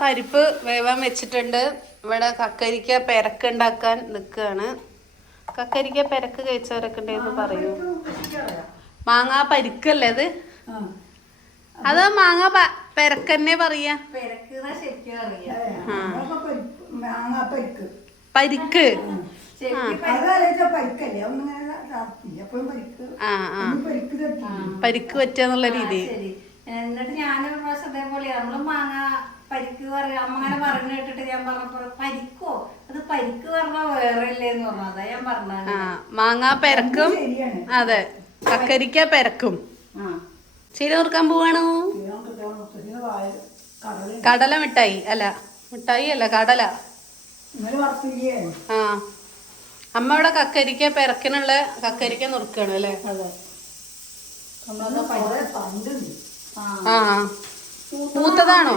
പരിപ്പ് വേവാൻ വെച്ചിട്ടുണ്ട്. ഇവിടെ കക്കരിക്ക പെരക്കുണ്ടാക്കാൻ നിൽക്കുകയാണ്. കക്കരിക്ക പെരക്ക് കഴിച്ചവരൊക്കെ ഉണ്ടെന്ന് പറയൂ. മാങ്ങ പരിക്കല്ലേ അത്? അത് മാങ്ങ പെരക്കന്നെ പറയാ. പരിക്ക് പരിക്ക് പറ്റുന്നുള്ള രീതി. എന്നിട്ട് ഞാനൊരു പ്രാവശ്യം അതേപോലെ നമ്മള് മാങ്ങ പരിക്ക് പറയാ അമ്മങ്ങനെ പറഞ്ഞു കേട്ടിട്ട് ഞാൻ പറഞ്ഞപ്പോ പരിക്കോ അത് പരിക്ക് പറഞ്ഞാ വേറെ ഇല്ലേന്ന് പറഞ്ഞു. അതാ ഞാൻ പറഞ്ഞത്. മാങ്ങ പെരക്കും അതെ കക്കരിക്ക പെരക്കും. ശരി നോക്കാൻ പോവാണോ? കടല മിഠായി അല്ല മിഠായി അല്ല കടല. ആ അമ്മ ഇവിടെ കക്കരിക്ക പെരക്കിനുള്ള കക്കരിക്ക നുറുക്കാണ് അല്ലേ? ആ മൂത്തതാണോ?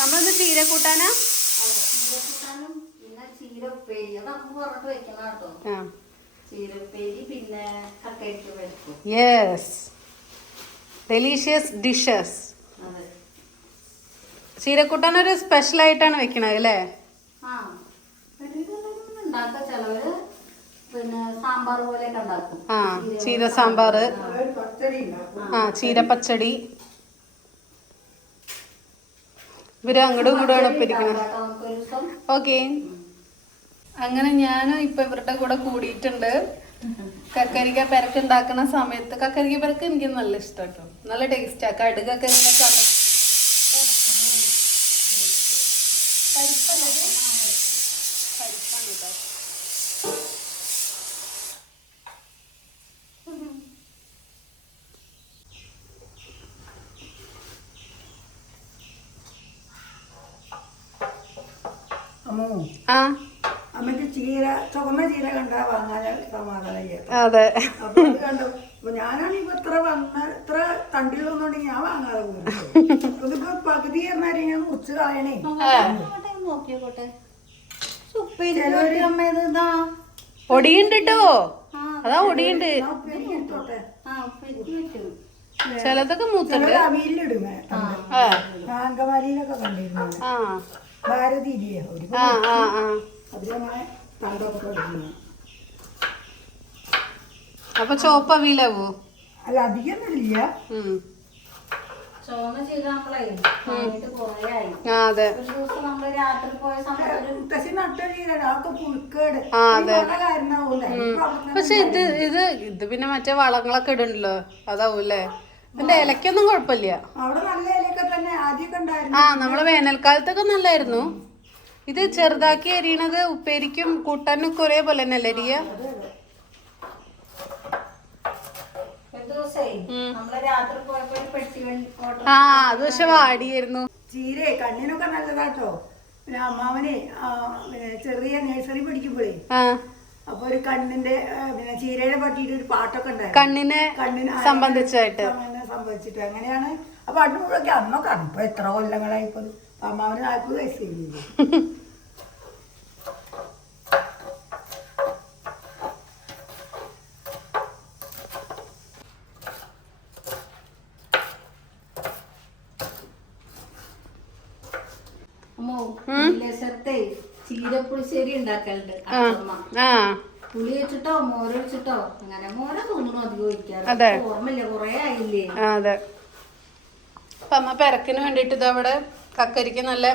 നമ്മളിന്ന് ചീര കൂട്ടാനാ? ചീര ഉപ്പേരി അത് അമ്മ പറഞ്ഞിട്ട് വെക്കണം കേട്ടോ. ചീരപ്പേരി പിന്നെ കക്കരിക്ക പരിപ്പ്. Yes delicious dishes. ചീരക്കൂട്ടാൻ ഒരു സ്പെഷ്യൽ ആയിട്ടാണ് വെക്കണത് അല്ലേ? ചിലവര് പിന്നെ സാമ്പാർ പോലെയൊക്കെ ഉണ്ടാക്കും. ചീര സാമ്പാർ, ചീര പച്ചടി. ഇവര് അങ്ങോട്ടും ഇങ്ങോട്ടും ഒപ്പിരിക്കണം. ഓക്കെ അങ്ങനെ ഞാനും ഇപ്പൊ ഇവരുടെ കൂടെ കൂടിയിട്ടുണ്ട്. കക്കരിക്ക പെരക്ക് ഉണ്ടാക്കുന്ന സമയത്ത് കക്കരിക്ക പെരക്ക് എനിക്ക് നല്ല ഇഷ്ടം കേട്ടോ. നല്ല ടേസ്റ്റാ. കടുകൊക്കെ ഇങ്ങനെ അമ്മക്ക് ചീര ചുവന്ന ചീര കണ്ടാ വാങ്ങാൻ സമാധാനം. അതെ അപ്പൊ കണ്ടു ഞാനാണിപ്പോ ഇത്ര തണ്ടിലൊന്നുണ്ടെങ്കിൽ ഞാൻ വാങ്ങാതെ പോകും. ഇതിപ്പോ പകുതി പറഞ്ഞാൽ ഞാൻ മുറിച്ച് കളയണേ. നോക്കിയോട്ടെ ഒടിയുണ്ട് കേട്ടോ. അതാ ഒടിയുണ്ട്. ചിലതൊക്കെ മൂത്തുണ്ട്. അവിയിലിടുമേ അങ്കമാലിയിലൊക്കെ കണ്ടിരുന്നു. ഭാരതീയ അതിലങ്ങനെ തണ്ടൊക്കെ കൊടുക്കുന്നു. അപ്പൊ ചോപ്പ് അവിയിലാവോ? അല്ല അധികം ഇല്ല. പക്ഷെ ഇത് പിന്നെ മറ്റേ വളങ്ങളൊക്കെ ഇടണ്ടല്ലോ അതാവൂല്ലേ? ഇതിന്റെ ഇലക്കൊന്നും കുഴപ്പമില്ല. നമ്മള് വേനൽക്കാലത്തൊക്കെ നല്ലായിരുന്നു. ഇത് ചെറുതാക്കി അരിയണത് ഉപ്പേരിക്കും കൂട്ടാനും ഒരേപോലെ തന്നെ അല്ലേ അരിയ? അത് പക്ഷെ വാടിയായിരുന്നു. ചീര കണ്ണിനൊക്കെ നല്ലതാട്ടോ. പിന്നെ അമ്മാവനെ ചെറിയ നഴ്സറി പഠിക്കുമ്പോഴേ അപ്പൊ ഒരു കണ്ണിന്റെ പിന്നെ ചീരയെ പറ്റിയിട്ട് ഒരു പാട്ടൊക്കെ ഉണ്ടായിരുന്നു. കണ്ണിനെ സംബന്ധിച്ചിട്ട് അങ്ങനെയാണ്. അപ്പൊ അടിപൊളിയൊക്കെ അന്നൊക്കെ ഇപ്പൊ എത്ര കൊല്ലങ്ങളായിപ്പോ അമ്മാവന് 40 വയസ്സ് കഴിഞ്ഞില്ലേ. ചീരപ്പുളിശ്ശേരി ഉണ്ടാക്കലുണ്ട്. പുളി വെച്ചിട്ടോ മോര് വെച്ചിട്ടോ അങ്ങനെ മോര തോന്നുന്നു അധികം ഒഴിക്കാറ്. ഓർമ്മയില്ല, കൊറേ ആയില്ലേ. അതെ അമ്മ പെരക്കിന് വേണ്ടിട്ട് ഇതവിടെ കക്കരിക്ക് നല്ല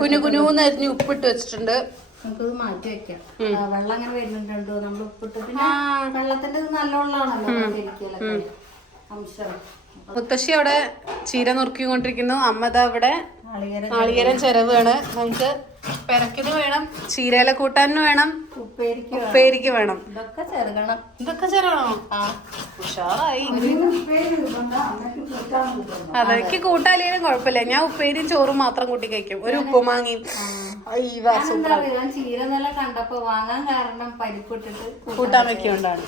കുനുകുനൂന്നരിഞ്ഞ് ഉപ്പിട്ട് വെച്ചിട്ടുണ്ട്. നമുക്കിത് മാറ്റി വെക്കാം. വെള്ളം അങ്ങനെ വരുന്നുണ്ടോ നമ്മൾ ഉപ്പിട്ട്. പിന്നെ വെള്ളത്തിന്റെ ഇത് നല്ല വെള്ളമാണല്ലോ അംശം. മുത്തശ്ശി അവിടെ ചീര നുറുക്കിക്കൊണ്ടിരിക്കുന്നു. അമ്മ ഇതാ അവിടെ നാളികേരം ചിരവാണ്. നമുക്ക് പെരക്കിന് വേണം, ചീരയില കൂട്ടാനും വേണം, ഉപ്പേരിക്ക് വേണം. ഇതൊക്കെ ചെറുകണോ? ഉഷാറായി. അതൊക്കെ കൂട്ടാലേലും കുഴപ്പമില്ല. ഞാൻ ഉപ്പേരിയും ചോറും മാത്രം കൂട്ടി കഴിക്കും. ഒരു ഉപ്പുമാങ്ങയും ചീര നില കണ്ടപ്പോ വാങ്ങാൻ കാരണം പരിപ്പിട്ടിട്ട് കൂട്ടാൻ വെക്കൊണ്ടാണ്.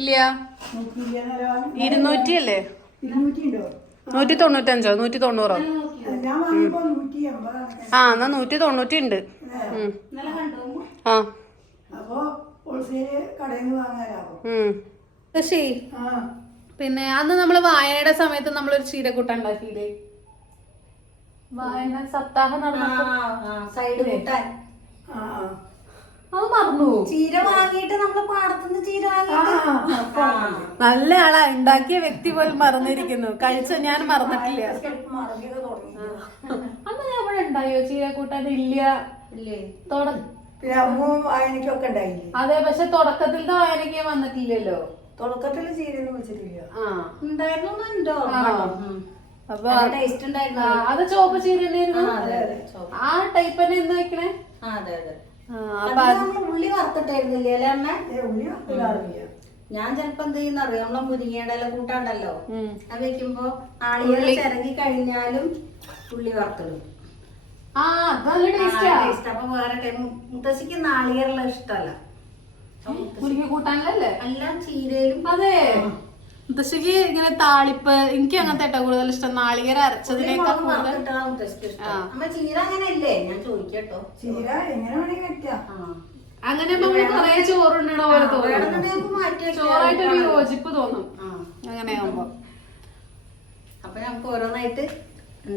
ഇല്ല 200 അല്ലേ? 195 190. ഞാൻ വാങ്ങിയപ്പോ 180 ആ എന്നാ 190 ഉണ്ട്. ഇന്നലെ കണ്ടു ആ അപ്പൊ ഹോൾസെയില് കടയിൽ നിന്ന് വാങ്ങാനാവും. ശരി. പിന്നെ അന്ന് നമ്മള് വായനയുടെ സമയത്ത് നമ്മളൊരു ചീരക്കൂട്ട ഉണ്ടാക്കിയില്ലേ? വായന സപ്താഹം നടന്നപ്പോ സൈഡ് കൂട്ടാൻ അത് മറന്നു. ചീര വാങ്ങിയിട്ട് നമ്മള് പാടത്തുനിന്ന് ചീര വാങ്ങിയിട്ട് നല്ല ആളാ, ഉണ്ടാക്കിയ വ്യക്തി പോലും മറന്നിരിക്കുന്നു. കഴിച്ച ഞാൻ മറന്നിട്ടില്ല. അന്ന് ഞാൻ ഇവിടെ ഉണ്ടായോ ചീരക്കൂട്ടാൻ? ഇല്ല. പിന്നെ അമ്മ വായനയ്ക്കൊക്കെ ഉണ്ടായില്ലേ? അതെ, പക്ഷെ തുടക്കത്തിലത്തെ വായനയ്ക്ക് വന്നിട്ടില്ലല്ലോ. തുടക്കത്തിൽ ചീരയൊന്നും വിളിച്ചിട്ടില്ല. ഉണ്ടായിരുന്നുണ്ടോ? അപ്പൊ ടേസ്റ്റ് ഉണ്ടായിരുന്നു. അത് ചോപ്പ് ചീര ആ ടൈപ്പ് തന്നെ ഇന്ന് വെക്കണേ. അതെ അതെ. അപ്പൊ ഉള്ളി വറുത്തിട്ടായിരുന്നില്ലേ അല്ലേ അമ്മ? ഉള്ളി വറുത്തിടാറില്ല. ഞാൻ ചിലപ്പോ എന്ത് ചെയ്യുന്ന അറിയാം, നമ്മളെ മുരിങ്ങയുടെ ഇല കൂട്ടാണ്ടല്ലോ, അത് വെക്കുമ്പോ നാളികേരം ചിരകി കഴിഞ്ഞാലും ഉള്ളി വറുത്തിടും. ടേസ്റ്റ്. അപ്പൊ വേറെ ടൈം മുത്തശ്ശിക്ക് നാളികേരമുള്ള ഇഷ്ടമല്ല. മുരിങ്ങ കൂട്ടാനല്ലേ? എല്ലാം ചീരയിലും. അതെ, മുത്തശ്ശിക്ക് ഇങ്ങനെ താളിപ്പ്, എനിക്ക് അങ്ങനത്തെ കേട്ടോ കൂടുതൽ ഇഷ്ടം. നാളികേരം അരച്ചതിനേക്കാൾ അമ്മ ചീര അങ്ങനെ അല്ലേ? ഞാൻ ചോദിക്കട്ടോ. ചീര എങ്ങനെ വേണമെങ്കിൽ വെക്കാം. അങ്ങനെ കൊറേ ചോറുണ്ടോ പോലെ തോന്നും. ചോറായിട്ടൊരു യോജിപ്പ് തോന്നും അങ്ങനെയാകുമ്പോ. അപ്പൊ നമുക്ക് ഓരോന്നായിട്ട്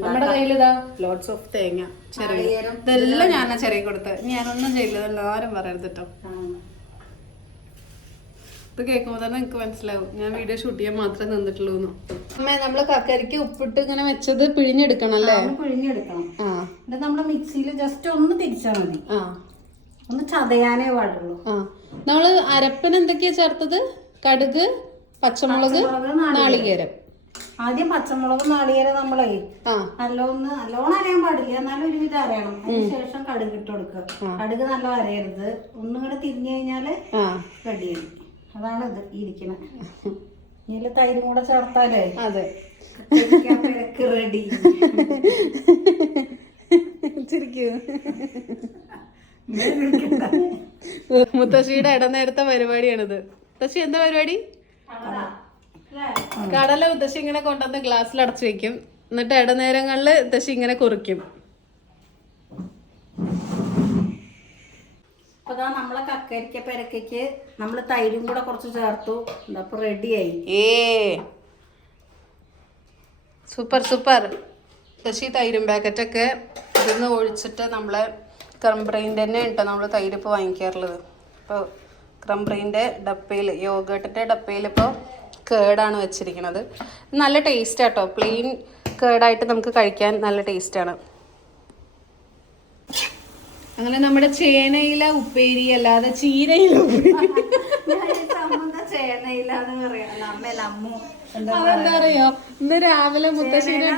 നമ്മുടെ കയ്യിലിതാ ലോട്ട്സ് ഓഫ് തേങ്ങ, ചെറിയ ഇതെല്ലാം ഞാനാ ചെറിയ കൊടുത്തത്. ഞാനൊന്നും ചെയ്യില്ല, എല്ലാരും പറയരുത് കേട്ടോ. ഇത് കേൾക്കുമ്പോ തന്നെ എനിക്ക് മനസ്സിലാവും ഞാൻ വീഡിയോ ഷൂട്ട് ചെയ്യാൻ മാത്രമേ നിന്നിട്ടുള്ളൂ. അമ്മേ, നമ്മള് കക്കരിക്ക് ഉപ്പിട്ട് ഇങ്ങനെ വെച്ചത് പിഴിഞ്ഞെടുക്കണം അല്ലേ? പിഴിഞ്ഞെടുക്കണം. ഇത് നമ്മുടെ മിക്സിയിൽ ജസ്റ്റ് ഒന്ന് തിരിച്ചാൽ മതി. ഒന്ന് ചതയാനേ പാടുള്ളൂ. നമ്മള് അരപ്പിന് എന്തൊക്കെയാ ചേർത്തത്? കടുക്, പച്ചമുളക്, നാളികേരം. ആദ്യം പച്ചമുളക് നാളികേരം നമ്മളെ നല്ലോണം അരയാൻ പാടില്ല, എന്നാലും ഒരുവിധം അരയണം. അതിനുശേഷം കടുക് ഇട്ട് കൊടുക്കുക. കടുക് നല്ല അരയരുത്, ഒന്നും കൂടെ തിരിഞ്ഞു കഴിഞ്ഞാല് റെഡിയായി. അതാണ് ഇത് ഇരിക്കണ. ഇതില് തൈരും കൂടെ ചേർത്താലേ അതെ റെഡി. മുത്തശ്ശിയുടെ ഇടനേരത്തെ പരിപാടിയാണിത്. മുത്തശ്ശി എന്താ പരിപാടി? കടല മുത്തശ്ശി ഇങ്ങനെ കൊണ്ടുവന്ന് ഗ്ലാസ്സിൽ അടച്ചു വെക്കും. എന്നിട്ട് ഇടനേരങ്ങളില് മുത്തശ്ശി ഇങ്ങനെ കുറിക്കും. അപ്പൊ നമ്മളെ കക്കരിക്ക പെരക്കയ്ക്ക് നമ്മള് തൈരും കൂടെ കുറച്ച് ചേർത്തു. അപ്പൊ റെഡിയായി. Super super. മുത്തശ്ശി തൈരും പാക്കറ്റൊക്കെ ഇതിന്ന് ഒഴിച്ചിട്ട് നമ്മളെ ക്രംബ്രെയിൻ്റെ തന്നെ കേട്ടോ നമ്മൾ തൈര് ഇപ്പോൾ വാങ്ങിക്കാറുള്ളത്. ഇപ്പോൾ ക്രംബ്രെയിൻ്റെ ഡപ്പയിൽ, യോഗട്ടിൻ്റെ ഡപ്പയിൽ ഇപ്പോൾ കേടാണ് വെച്ചിരിക്കുന്നത്. നല്ല ടേസ്റ്റ് ആട്ടോ. പ്ലെയിൻ കേടായിട്ട് നമുക്ക് കഴിക്കാൻ നല്ല ടേസ്റ്റാണ്. അങ്ങനെ നമ്മുടെ ചേനയില ഉപ്പേരി അല്ലാതെ ചീരയില അതെന്താ അറിയോ? ഇന്ന് രാവിലെ മുത്തശ്ശീനെ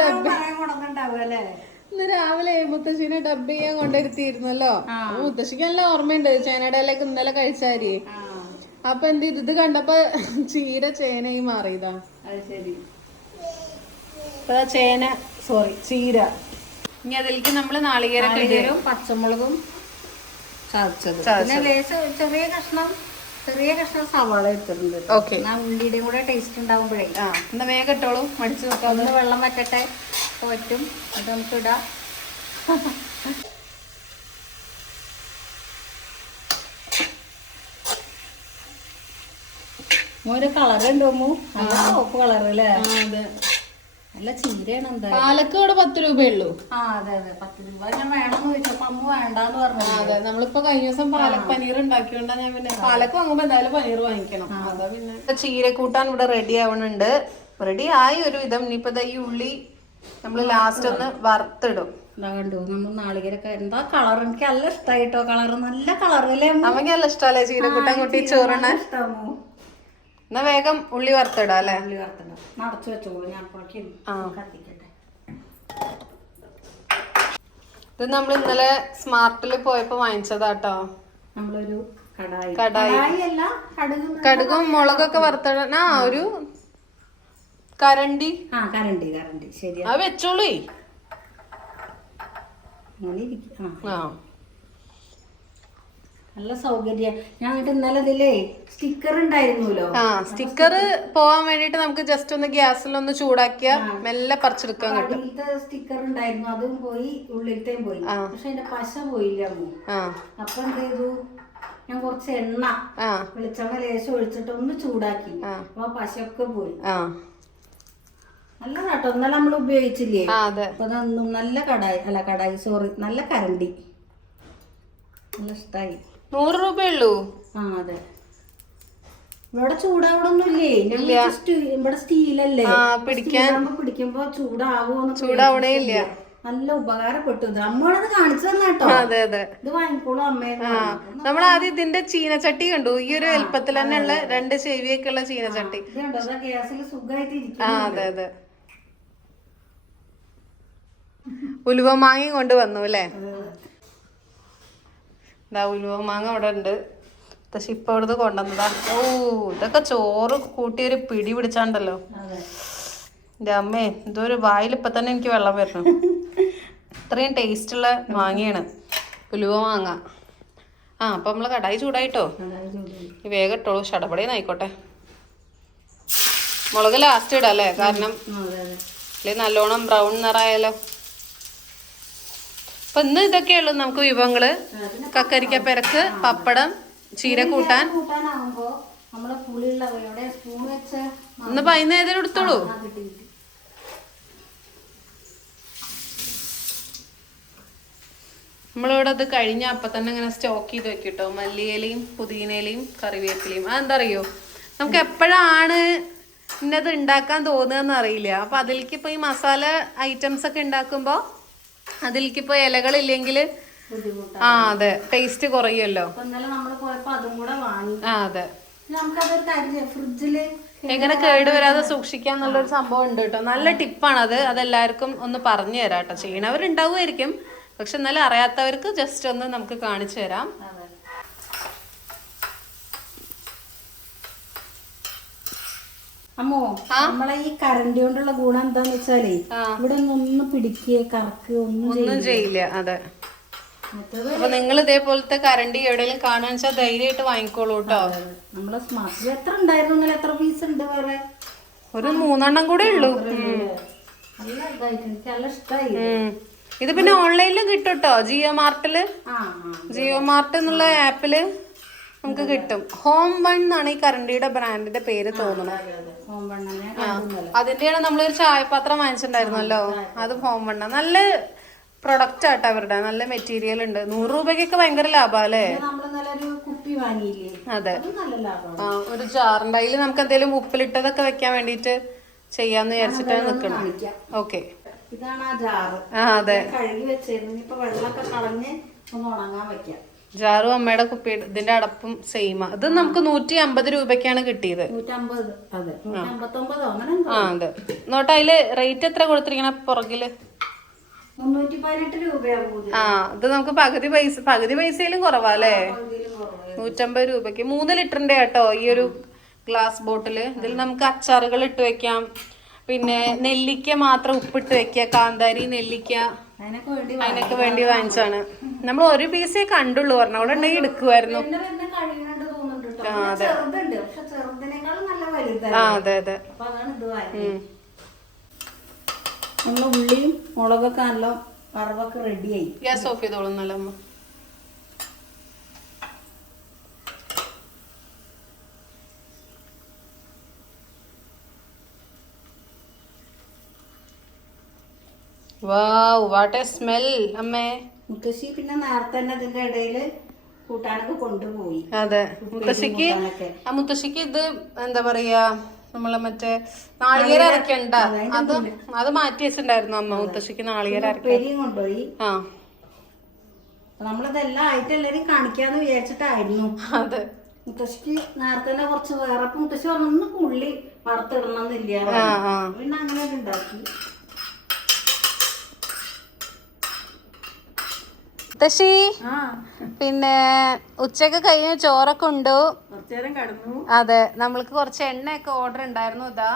ഡബ് ചെയ്യാൻ കൊണ്ടിരുത്തിയിരുന്നല്ലോ. മുത്തശ്ശിക്ക് നല്ല ഓർമ്മയുണ്ട് ചേനയുടെ ഇലക്ക് ഇന്നലെ കഴിച്ചാരി. അപ്പൊ എന്ത് ചെയ്തു, ഇത് കണ്ടപ്പോ ചീര ചേനയായി മാറിയതാ. ചീര. ഇനി അതിലേക്ക് നമ്മള് നാളികേരം, പച്ചമുളകും ചതച്ചത്, ചെറിയ കഷ്ണം സവാള എടുത്തിട്ടുണ്ട്. ഓക്കെ, ഉള്ളിയുടെയും കൂടെ ടേസ്റ്റ് ഉണ്ടാകുമ്പോഴേ എന്നാ വേഗം ഇട്ടോളൂ. മടിച്ചു നോക്കാം, വെള്ളം വറ്റട്ടെ. പറ്റും, അത് നമുക്ക് ഇടാം. ഒരു കളർ ഉണ്ടോ? നല്ല സോപ്പ് കളർ അല്ലേ? നല്ല ചീരയാണ്. എന്താ പാലക്ക് ഇവിടെ 10 രൂപയുള്ളൂ. അതെ അതെ, 10 രൂപ. ഞാൻ വേണമെന്ന് ചോദിച്ചപ്പോ അമ്മ വേണ്ടാന്ന് പറഞ്ഞു. അതെ, നമ്മളിപ്പോ കഴിഞ്ഞ ദിവസം പാലക്ക് പനീർ ഉണ്ടാക്കിയോണ്ടാ ഞാൻ പിന്നെ പാലക്ക് വാങ്ങുമ്പോ എന്തായാലും പനീർ വാങ്ങിക്കണം. അതാ പിന്നെ ചീര കൂട്ടാൻ ഇവിടെ റെഡി ആവണുണ്ട്. റെഡി ആയി ഒരു വിധം. ഇനിയിപ്പോ ഈ ഉള്ളി നമ്മള് ലാസ്റ്റ് ഒന്ന് വറുത്തിടും. കണ്ടു നമ്മൾ നാളികേരൊക്കെ എന്താ കളർ. എനിക്ക് നല്ല ഇഷ്ടമായിട്ടോ കളർ. നല്ല കളർ അല്ലേ? അവക്ക് നല്ല ഇഷ്ടമല്ലേ ചീരക്കൂട്ടാൻ കൂട്ടി ചോറിന്? ഇഷ്ടമോ? എന്നാ വേഗം ഉള്ളി വറുത്തിടാം അല്ലേ? ഉള്ളി വറുത്തിടാം. നടച്ചു വെച്ചോളൂ, ഞാൻ കത്തിക്കട്ടെ. ഇത് നമ്മൾ ഇന്നലെ സ്മാർട്ടില് പോയപ്പോ വാങ്ങിച്ചതാട്ടോ. നമ്മളൊരു കടായി അല്ല, കടുകും മുളകൊക്കെ വറുത്തിടാൻ ഒരു കരണ്ടി. കരണ്ടി ശരി. അത് വെച്ചോളൂ. നല്ല സൗകര്യ. ഞാൻ എന്നിട്ട് ഇന്നലെ ഇതിലേ സ്റ്റിക്കർ ഉണ്ടായിരുന്നല്ലോ. സ്റ്റിക്കർ പോവാൻ വേണ്ടിട്ട് നമുക്ക് ജസ്റ്റ് ഒന്ന് ഗ്യാസിലൊന്ന് ചൂടാക്കിയ മെല്ലെ പറിച്ചെടുക്കാൻ കിട്ടും. സ്റ്റിക്കർ ഉണ്ടായിരുന്നു, അതും പോയി, ഉള്ളിലത്തെയും പോയി. പക്ഷെ അതിന്റെ പശ പോയില്ല. അപ്പൊ എന്ത് ചെയ്തു, ഞാൻ കുറച്ച് എണ്ണ വെളിച്ചെണ്ണ ലേശം ഒഴിച്ചിട്ട് ഒന്ന് ചൂടാക്കി. അപ്പൊ പശയൊക്കെ പോയി. നല്ല കേട്ടോ, ഇന്നലെ നമ്മൾ ഉപയോഗിച്ചില്ലേ. അപ്പൊ അതൊന്നും നല്ല കടായി സോറി, നല്ല കരണ്ടി, നല്ല ഇഷ്ടായി. 100 രൂപയുള്ളൂ. അതെ. ഇവിടെ ചൂടാവണൊന്നുമില്ലേ, ഇവിടെ സ്റ്റീലല്ലേ, പിടിക്കുമ്പോ ചൂടാവണേ ഇല്ല. നല്ല ഉപകാരപ്പെട്ടു. ഇത് അമ്മയോടത് കാണിച്ചു തന്നാട്ടോ. അതെ അതെ, ഇത് വാങ്ങിക്കോളൂ അമ്മേ. നമ്മൾ ആദ്യം ഇതിന്റെ ചീനച്ചട്ടി കണ്ടു, ഈ ഒരു എളുപ്പത്തിൽ തന്നെ ഉള്ള 2 ചെവിയൊക്കെ ഉള്ള ചീനച്ചട്ടി. ഗ്യാസിൽ സുഖമായിട്ട്. അതെ അതെ. ഉലുവ മാങ്ങയും കൊണ്ട് വന്നു അല്ലേ. ഉലുവ മാങ്ങ അവിടെ ഉണ്ട്. പക്ഷെ ഇപ്പൊ അവിടുന്ന് കൊണ്ടുവന്നതാ. ഓ, ഇതൊക്കെ ചോറ് കൂട്ടിയൊരു പിടി പിടിച്ചാണ്ടല്ലോ. എന്റെ അമ്മേ, ഇതൊരു വായിൽ ഇപ്പൊ തന്നെ എനിക്ക് വെള്ളം വരണം. ഇത്രയും ടേസ്റ്റുള്ള മാങ്ങയാണ് ഉലുവ മാങ്ങ. അപ്പൊ നമ്മള് കടായി ചൂടായിട്ടോ. വേഗം ഇട്ടോളൂ, ഷടപടേന്നായിക്കോട്ടെ. മുളക് ലാസ്റ്റ് ഇടാം അല്ലേ, കാരണം നല്ലോണം ബ്രൗൺ നിറായാലോ. അപ്പൊ ഇന്ന് ഇതൊക്കെയുള്ളൂ നമുക്ക് വിഭവങ്ങള്. കക്കരിക്ക പെരക്ക്, പപ്പടം, ചീര കൂട്ടാൻ. ഇന്ന് വൈകുന്നേരം എടുത്തോളൂ. നമ്മളിവിടെ അത് കഴിഞ്ഞ അപ്പൊ തന്നെ ഇങ്ങനെ സ്റ്റോക്ക് ചെയ്ത് വെക്കിട്ടോ. മല്ലിയിലയും പുതിനയിലയും കറിവേപ്പിലയും. അതെന്താ അറിയോ, നമുക്ക് എപ്പോഴാണ് ഇന്നത് ഉണ്ടാക്കാൻ തോന്നുകയെന്ന് അറിയില്ല. അപ്പൊ അതിലേക്ക് ഇപ്പൊ ഈ മസാല ഐറ്റംസ് ഒക്കെ ഉണ്ടാക്കുമ്പോ അതിലേക്ക് ഇപ്പൊ ഇലകളില്ലെങ്കിൽ അതെ, ടേസ്റ്റ് കുറയുമല്ലോ. അതെ, എങ്ങനെ കേടുവരാതെ സൂക്ഷിക്കാന്നുള്ളൊരു സംഭവം ഉണ്ട് കേട്ടോ. നല്ല ടിപ്പാണ് അത്. അതെല്ലാവർക്കും ഒന്ന് പറഞ്ഞു തരാം കേട്ടോ. ചെയ്യണവരുണ്ടാവുമായിരിക്കും, പക്ഷെ എന്നാലും അറിയാത്തവർക്ക് ജസ്റ്റ് ഒന്ന് നമുക്ക് കാണിച്ചു തരാം. അമ്മോ, നമ്മളെ ഈ കറണ്ടി കൊണ്ടുള്ള ഗുണം എന്താന്ന് വെച്ചാലേ, ഇവിടെ ഒന്നും പിടിക്കുക കറക്കുക ഒന്നും ചെയ്യില്ല. അതെ. അപ്പൊ നിങ്ങൾ ഇതേപോലത്തെ കറണ്ടി എവിടെയെങ്കിലും കാണാന്ന് വെച്ചാൽ ധൈര്യമായിട്ട് വാങ്ങിക്കോളൂ കേട്ടോ. നമ്മളെ സ്മാർട്ട് എത്ര ഉണ്ടായിരുന്നു, എത്ര പീസ് ഉണ്ട് വേറെ? ഒരു 3 എണ്ണം കൂടെ ഉള്ളൂ. നല്ല ഇതായിട്ട് എനിക്ക് നല്ല ഇഷ്ടമായി. ഇത് പിന്നെ ഓൺലൈനിലും കിട്ടും കേട്ടോ. ജിയോ മാർട്ട് എന്നുള്ള ആപ്പില് നമുക്ക് കിട്ടും. ഹോം വൺ എന്നാണ് ഈ കറണ്ടിയുടെ ബ്രാൻഡിന്റെ പേര് തോന്നുന്നത്. അതിന്റെയാണ് നമ്മളൊരു ചായപാത്രം വാങ്ങിച്ചിട്ടുണ്ടായിരുന്നല്ലോ, അത് ഹോം വണ്ണ. നല്ല പ്രൊഡക്റ്റ് ആട്ടോ അവരുടെ, നല്ല മെറ്റീരിയൽ ഉണ്ട്. 100 രൂപയ്ക്കൊക്കെ ഭയങ്കര ലാഭല്ലേ. അതെ. ഒരു ജാറിന്റെ അതിൽ നമുക്ക് എന്തെങ്കിലും ഉപ്പിലിട്ടതൊക്കെ വെക്കാൻ വേണ്ടിട്ട് ചെയ്യാന്ന് വിചാരിച്ചിട്ടാണ് നിക്കണം. ഓക്കെ, അതെ. ജാറും അമ്മയുടെ കുപ്പി ഇതിന്റെ അടപ്പും സെയിമാ. ഇത് നമുക്ക് 150 രൂപയ്ക്കാണ് കിട്ടിയത്. അതെ. നോട്ട് അതില് റേറ്റ് എത്ര കൊടുത്തിരിക്കണ പുറകില്? 318 രൂപയാകും. ഇത് നമുക്ക് പകുതി പൈസയിലും കുറവാല്ലേ. 150 രൂപയ്ക്ക് 3 ലിറ്ററിന്റെ കേട്ടോ ഈ ഒരു ഗ്ലാസ് ബോട്ടില്. ഇതിൽ നമുക്ക് അച്ചാറുകൾ ഇട്ട് വെക്കാം, പിന്നെ നെല്ലിക്ക മാത്രം ഉപ്പിട്ട് വെക്കുക, കാന്താരി, നെല്ലിക്ക, അതിനൊക്കെ വേണ്ടി വാങ്ങിച്ചാണ്. നമ്മൾ ഒരു പീസേ കണ്ടുള്ളൂ, പറഞ്ഞ അവിടെ ഉണ്ടെങ്കിൽ എടുക്കുമായിരുന്നു. അതെ അതെ അതെ. ഉള്ളിയും മുളകൊക്കെ നല്ല വറവൊക്കെ റെഡിയായി. ഗ്യാസ് ഓഫ് ചെയ്തോളും നല്ല അമ്മ. Wow, what a smell, അമ്മേ. മുത്തശ്ശി പിന്നെ നേരത്തെ തന്നെ ഇതിന്റെ ഇടയില് കൂട്ടാനൊക്കെ കൊണ്ടുപോയി. അതെ, മുത്തശ്ശിക്ക് ഇത് എന്താ പറയാ, നമ്മളെ മറ്റേ നാളികേരം അരക്കണ്ട, അത് മാറ്റി വെച്ചിട്ടുണ്ടായിരുന്നു അമ്മ. മുത്തശ്ശിക്ക് നാളികേരം അരക്കം കൊണ്ടുപോയി. നമ്മളിതെല്ലാം ആയിട്ട് എല്ലാരും കാണിക്കാന്ന് വിചാരിച്ചിട്ടായിരുന്നു. അതെ. മുത്തശ്ശിക്ക് നേരത്തെ തന്നെ കുറച്ച് വേറെ മുത്തശ്ശി പറഞ്ഞു ഉള്ളി വറുത്തിടണമെന്നില്ല, പിന്നെ അങ്ങനെ ഉണ്ടാക്കി. മുത്തശ്ശി പിന്നെ ഉച്ചക്ക് കഴിഞ്ഞ ചോറൊക്കെ ഉണ്ടോ? അതെ, നമ്മൾക്ക് കുറച്ച് എണ്ണയൊക്കെ ഓർഡർ ഉണ്ടായിരുന്നു. ഇതാ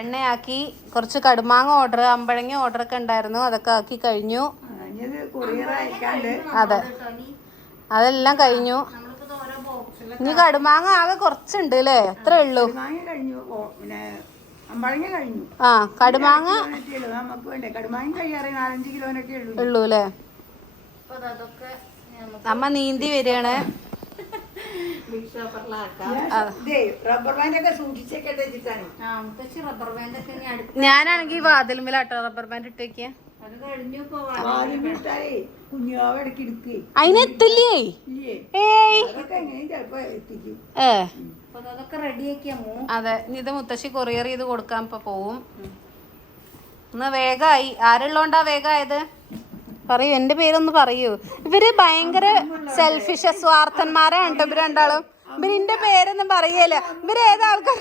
എണ്ണയാക്കി. കുറച്ച് കടുമാങ്ങ ഓർഡർ, അമ്പഴങ്ങ ഓർഡർ ഒക്കെ ഉണ്ടായിരുന്നു, അതൊക്കെ ആക്കി കഴിഞ്ഞു. അതെ, അതെല്ലാം കഴിഞ്ഞു. ഇനി കടുമാങ്ങ ആകെ കുറച്ചുണ്ട് അല്ലേ? എത്രേ ഉള്ളൂ? കടുമാങ്ങ കഴിഞ്ഞു. പിന്നെ അമ്പഴങ്ങ കഴിഞ്ഞു. ആ കടുമാങ്ങ നമുക്ക് വേണ്ടേ? കടുമാങ്ങ കഴിയാറ് 4-5 കിലോനൊക്കെ ഉള്ളൂ അല്ലേ? അമ്മ നീന്തി വരികയാണ്. റബ്ബർ ബാൻഡ് ഒക്കെ സൂക്ഷിച്ചൊക്കെ വെച്ചിട്ടാണ്. റബ്ബർ ബാൻഡ് ഒക്കെ ഞാനാണെങ്കിൽ വാതിലുമ്പിലാട്ടോ റബ്ബർ ബാൻഡ് ഇട്ട് വെക്കുക. കുഞ്ഞാവടക്ക് എടുക്കേ അതിനെത്തില്ലേ? ചിലപ്പോ എത്തിക്കും. അതൊക്കെ റെഡിയാക്കിയാ. അതെ, ഇത് മുത്തശ്ശി കൊറിയർ ചെയ്ത് കൊടുക്കാൻ ഇപ്പൊ പോവും. ഇന്ന് വേഗമായി. ആരുള്ളോണ്ടാ വേഗമായത്? പറയൂ, എന്റെ പേരൊന്ന് പറയൂ. ഇവര് ഭയങ്കര സെൽഫിഷ് സ്വാർത്ഥന്മാരാണ് കേട്ടോ ഇവര് രണ്ടാളും. ഇവരിന്റെ പേരൊന്നും പറയല. ഇവര് ഏതാ ആൾക്കാർ?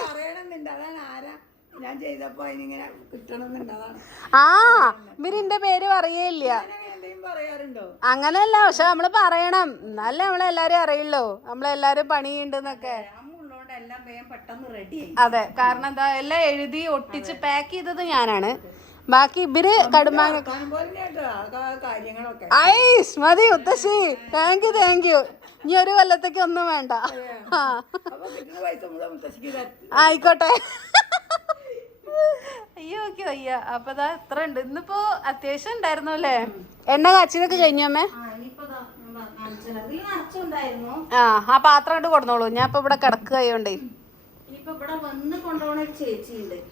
ഞാൻ ചെയ്തപ്പോ അതിനിങ്ങനെ കിട്ടണമെന്നുണ്ട്. അതാണ്. ഇവരിന്റെ പേര് പറയേയില്ല. പറയാറുണ്ടോ? അങ്ങനല്ല, പക്ഷെ നമ്മള് പറയണം, എന്നാലേ നമ്മളെല്ലാരും അറിയുള്ളൂ നമ്മളെല്ലാരും പണിയുണ്ടെന്നൊക്കെ. അതെ, കാരണം എന്താ, എല്ലാം എഴുതി ഒട്ടിച്ച് പാക്ക് ചെയ്തത് ഞാനാണ്. ബാക്കി ഇവര് കടുമാങ്ങ ഐസ് മതി മുത്തശ്ശി. Thank you. ഇനി ഒരു കൊല്ലത്തേക്ക് ഒന്നും വേണ്ട. ആയിക്കോട്ടെ. അയ്യോ ഓക്കെ വയ്യ. അപ്പൊ ഇതാ ഇത്ര ഉണ്ട്. ഇന്നിപ്പോ അത്യാവശ്യം ഉണ്ടായിരുന്നു അല്ലേ? എണ്ണ കാച്ചിലൊക്കെ കഴിഞ്ഞു അമ്മേ? ആ പാത്രം കൊണ്ട് കൊടുന്നോളൂ. ഞാൻ ഇപ്പൊ ഇവിടെ കിടക്കുകയോണ്ടേ.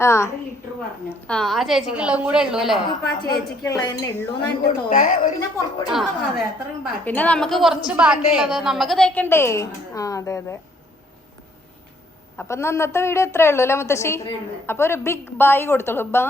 ആ ചേച്ചിക്കുള്ളതും കൂടെ ഉള്ളൂ അല്ലേ? പിന്നെ നമുക്ക് കുറച്ച് ബാക്കിയുള്ളത് നമുക്ക് തേക്കണ്ടേ? അതെ അതെ. അപ്പൊ ഇന്നത്തെ വീഡിയോ ഇത്രേ ഉള്ളൂ അല്ലേ മുത്തശ്ശി? അപ്പൊ ഒരു ബിഗ് ബൈ കൊടുത്തോളൂ. ബൈ.